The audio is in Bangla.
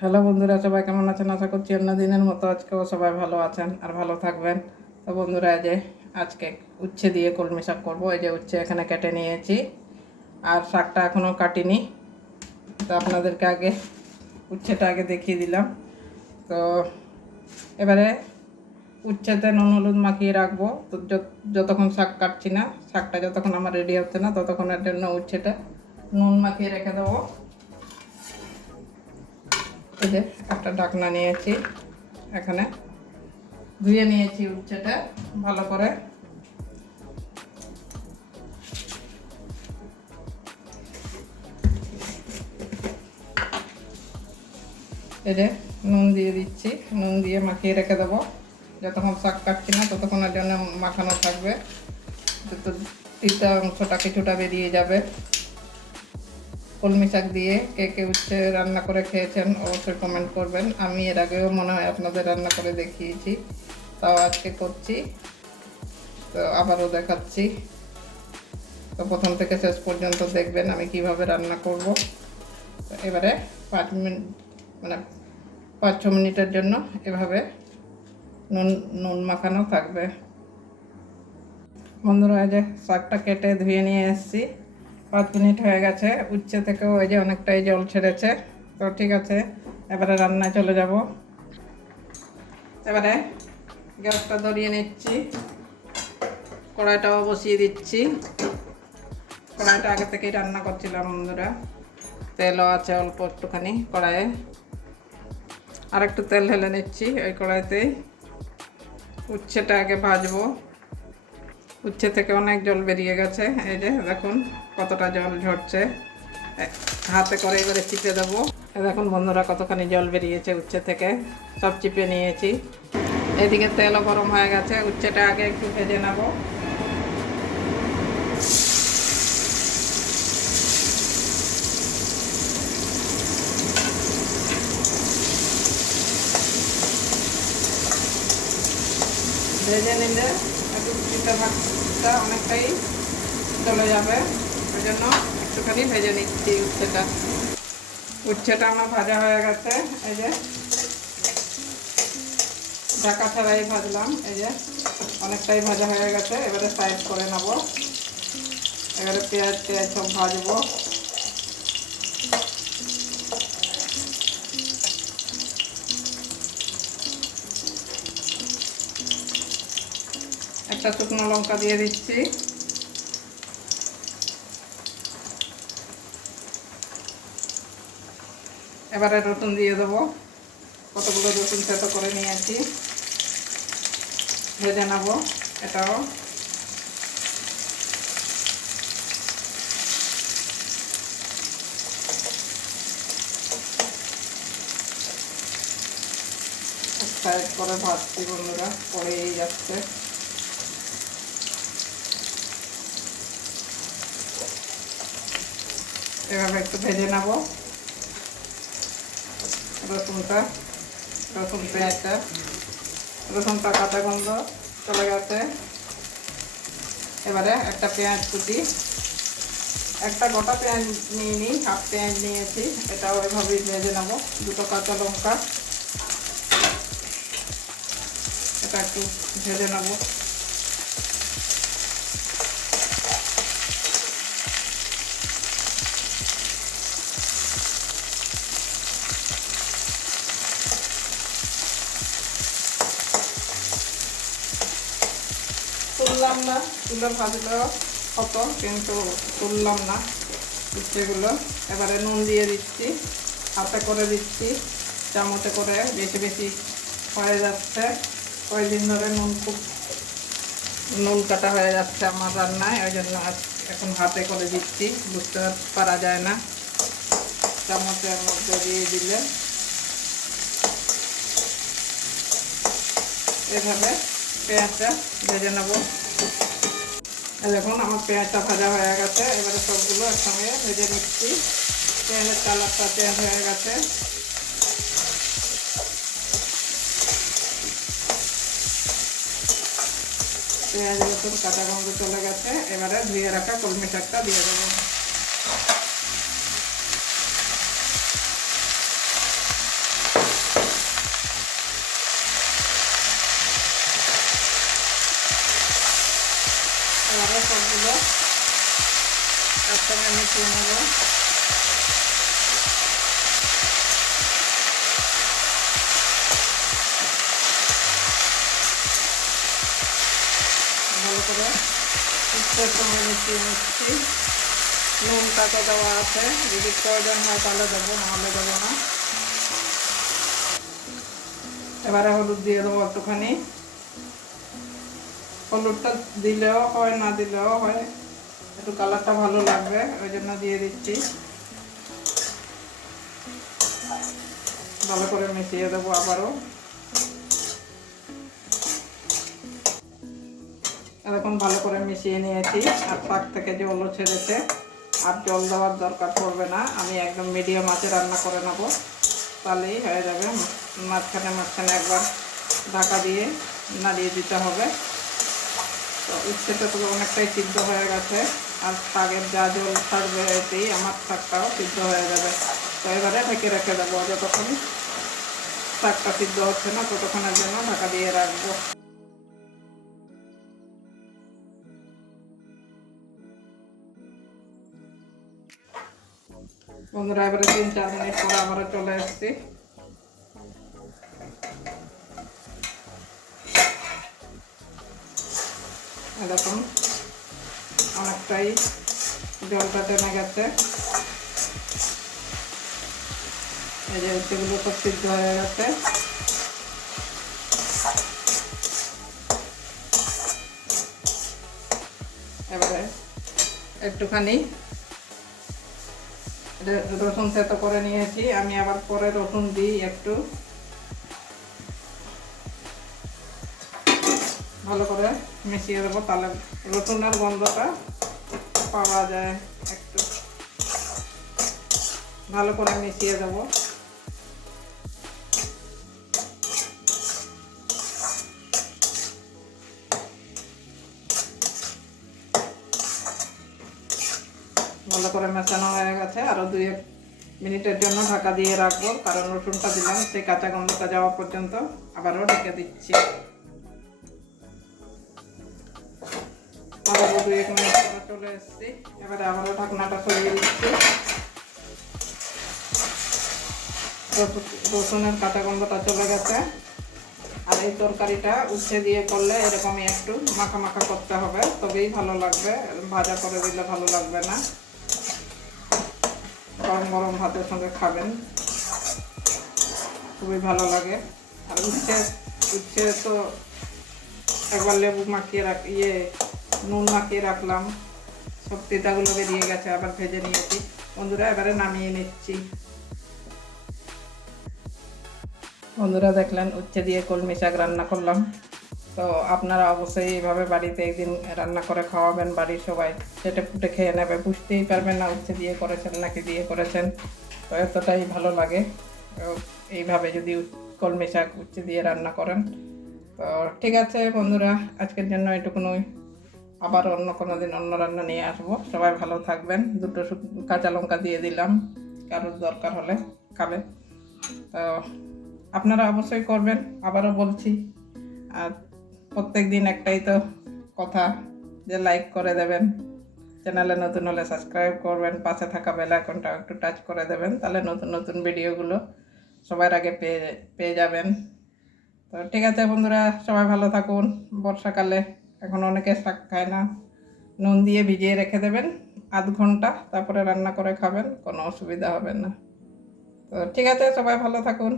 হ্যালো বন্ধুরা, সবাই কেমন আছেন? আশা করছি অন্য দিনের মতো আজকেও সবাই ভালো আছেন আর ভালো থাকবেন। তো বন্ধুরা, এই যে আজকে উচ্ছে দিয়ে কলমি শাক করব। এই যে উচ্ছে এখানে কেটে নিয়েছি আর শাকটা এখনও কাটিনি। তো আপনাদেরকে আগে উচ্ছেটা আগে দেখিয়ে দিলাম। তো এবারে উচ্ছেতে নুন হলুদ মাখিয়ে রাখব। তো যত- যতক্ষণ শাক কাটছি না, শাকটা যতক্ষণ আমার রেডি হচ্ছে না, ততক্ষণের জন্য উচ্ছেটা নুন মাখিয়ে রেখে দেবো। এই একটা ঢাকনা নিয়েছি, এখানে। ধুয়ে নিয়েছি উচ্ছেটা, ভালো করে। এই যে নুন দিয়ে দিচ্ছি, নুন দিয়ে মাখিয়ে রেখে দেবো। যতক্ষণ শাক কাটছি না, ততক্ষণের জন্য মাখানো থাকবে। তো তিতা অংশটা কিছুটা বেরিয়ে যাবে। কলমি শাক দিয়ে কে কে উচ্ছে রান্না করে খেয়েছেন অবশ্যই কমেন্ট করবেন। আমি এর আগেও মনে হয় আপনাদের রান্না করে দেখিয়েছি, তাও আজকে করছি। তো আবারও দেখাচ্ছি। তো প্রথম থেকে শেষ পর্যন্ত দেখবেন আমি কীভাবে রান্না করব। এবারে পাঁচ মিনিট মানে পাঁচ ছ মিনিটের জন্য এভাবে নুন নুন মাখানো থাকবে। বন্ধুরা, এই যে শাকটা কেটে ধুয়ে নিয়ে এসেছি। পাঁচ মিনিট হয়ে গেছে। উচ্ছে থেকেও ওই যে অনেকটাই জল ছেড়েছে। তো ঠিক আছে, এবারে রান্নায় চলে যাব। এবারে গ্যাসটা ধরিয়ে নিচ্ছি। কড়াইটাও বসিয়ে দিচ্ছি। কড়াইটা আগে থেকেই রান্না করছিলাম বন্ধুরা। তেলও আছে অল্প একটুখানি কড়াইয়ে। আর একটু তেল ঢেলে নিচ্ছি ওই কড়াইতেই। উচ্ছেটা আগে ভাজবো। উচ্ছে থেকে অনেক জল বেরিয়ে গেছে। এই যে দেখুন কতটা জল ঝরছে। হাতে করে এবারে চিপে দেবো। দেখুন বন্ধুরা কতখানি জল বেরিয়েছে উচ্ছে থেকে। সব চিপে নিয়েছি। এদিকে তেলও গরম হয়ে গেছে। উচ্ছেটা আগে একটু ভেজে নেব। ভেজে নিলে একটু চিটা ভাতটা অনেকটাই চলে যাবে। ওই জন্য একটুখানি ভেজে নিচ্ছি উচ্ছেটা। উচ্ছেটা আমার ভাজা হয়ে গেছে, এই যে। ঢাকা ছাড়াই ভাজলাম, এই যে। অনেকটাই ভাজা হয়ে গেছে, এবারে সাইড করে নেব। এবারে পেঁয়াজ পেঁয়াজ সব ভাজবো। একটা শুকনো লঙ্কা দিয়ে দিচ্ছি। এবারে রসুন দিয়ে দেবো। কতগুলো রসুন থেতো করে নিয়েছি। ভেজে নেব এটাও। সাইড করে ভাজছি বন্ধুরা, পড়েই যাচ্ছে। এভাবে একটু ভেজে নেব। রসুনটা রসুন পেঁয়াজটা রসুনটা কাঁচা গন্ধ চলে গেছে। এবারে একটা পেঁয়াজ কুচি। একটা গোটা পেঁয়াজ নিয়ে নিই, হাফ পেঁয়াজ নিয়েছি। এটাও এভাবেই ভেজে নেব। দুটো কাঁচা লঙ্কা। এটা একটু ভেজে নেব। তুললাম না। তুলে ভাজলেও হতো, কিন্তু তুললাম না। উচ্ছেগুলো এবারে নুন দিয়ে দিচ্ছি, হাতে করে দিচ্ছি। চামচে করে বেশি বেশি হয়ে যাচ্ছে। কয়েকদিন ধরে নুন খুব নুন কাটা হয়ে যাচ্ছে আমার রান্নায়, ওই জন্য এখন হাতে করে দিচ্ছি। বুঝতে পারা যায় না। চামচের মধ্যে দিয়ে দিলে। এভাবে পেঁয়াজটা ভেজে নেব। দেখুন, আমার পেঁয়াজটা ভাজা হয়ে গেছে। এবারে সবগুলো একসঙ্গে ভেজে নিচ্ছি। পেঁয়াজের কালারটা চেঞ্জ হয়ে গেছে। পেঁয়াজ রসুন, কাঁচা গন্ধ চলে গেছে। এবারে ধুয়ে রাখা কলমি শাকটা দিয়ে দেবো। নেব ভালো করে উচ্ছের সঙ্গে মিশিয়ে নিচ্ছি নুনটা তো দেওয়া আছে যদি প্রয়োজন হয় তাহলে দেবো নাহলে দেবো না এবারে হলুদ দিয়ে দেবো একটুখানি। হলুদটা দিলেও হয়, না দিলেও হয়। একটু কালারটা ভালো লাগবে, ওই জন্য দিয়ে দিচ্ছি। ভালো করে মিশিয়ে দেবো আবারও। এরকম ভালো করে মিশিয়ে নিয়েছি, আর শাক থেকে জলও ছেড়েছে। আর জল দেওয়ার দরকার পড়বে না, আমি একদম মিডিয়াম আঁচে রান্না করে নেব। তাহলেই হয়ে যাবে। মাঝখানে মাঝখানে একবার ঢাকা দিয়ে নাড়িয়ে দিতে হবে। তো উচ্ছেটা তো অনেকটাই সিদ্ধ হয়ে গেছে। আর শাকের যা জল থাকবে এতেই আমার শাকটাও সিদ্ধ হয়ে যাবে। তো এবারে ঢেকে রেখে দেবো, যতক্ষণ শাকটা সিদ্ধ হচ্ছে না, ততক্ষণের জন্য ঢাকা দিয়ে রাখব। বন্ধুরা, এবারে তিন চার মিনিট পরে আবারও চলে এসছি এরকম অনেকটাই একটুখানি রসুন থেতো করে নিয়েছি। আমি আবার পরে রসুন দিই একটু। ভালো করে মিশিয়ে দেবো, তাহলে রসুনের গন্ধটা পাওয়া যায়। ভালো করে মিশিয়ে দেবো। ভালো করে মেশানো হয়ে গেছে। আরও দুই এক মিনিটের জন্য ঢাকা দিয়ে রাখব, কারণ রসুনটা দিলাম, সেই কাঁচা গন্ধটা যাওয়া পর্যন্ত আবারও ঢেকে দিচ্ছি। আবারও দুই এক মিনিট চলে এসেছি। এবারে আবারও ঢাকনাটা সরিয়ে দিচ্ছি। রসুনের কাঁচা গন্ধটা চলে গেছে। আর এই তরকারিটা উচ্ছে দিয়ে করলে এরকমই একটু মাখা মাখা করতে হবে, তবেই ভালো লাগবে। ভাজা করে দিলে ভালো লাগবে না। গরম গরম ভাতের সঙ্গে খাবেন। খুবই ভালো লাগে। আর উচ্ছে উচ্ছে তো একবার লেবু মাখিয়ে রাখ ইয়ে নুন মাখিয়ে রাখলাম। সব তেতাগুলো বেরিয়ে গেছে, আবার ভেজে নিয়েছি। বন্ধুরা, এবারে নামিয়ে নিচ্ছি। বন্ধুরা দেখলেন, উচ্ছে দিয়ে কলমি শাক রান্না করলাম। তো আপনারা অবশ্যই এইভাবে বাড়িতে একদিন রান্না করে খাওয়াবেন, বাড়ির সবাই চেটে ফুটে খেয়ে নেবে। বুঝতেই পারবেন না উচ্ছে দিয়ে করেছেন নাকি দিয়ে করেছেন। তো এতটাই ভালো লাগে। এইভাবে যদি কলমি শাক উচ্ছে দিয়ে রান্না করেন। তো ঠিক আছে বন্ধুরা, আজকের জন্য এটুকুনই আবার অন্য কোনো দিন অন্য রান্না নিয়ে আসব। সবাই ভালো থাকবেন। দুটো কাঁচা লঙ্কা দিয়ে দিলাম। কারোর দরকার হলে খাবে। তো আপনারা অবশ্যই করবেন, আবারও বলছি। আর প্রত্যেক দিন একটাই তো কথা, যে লাইক করে দেবেন। চ্যানেলে নতুন হলে সাবস্ক্রাইব করবেন, পাশে থাকা বেল আইকনটা একটু টাচ করে দেবেন, তাহলে নতুন নতুন ভিডিওগুলো সবার আগে পেয়ে পেয়ে যাবেন। তো ঠিক আছে বন্ধুরা, সবাই ভালো থাকুন। বর্ষাকালে এখন অনেকে শাক খায় না। নুন দিয়ে ভিজিয়ে রেখে দেবেন, আধ ঘণ্টা, তারপরে রান্না করে খাবেন, কোনো অসুবিধা হবে না। তো ঠিক আছে, সবাই ভালো থাকুন।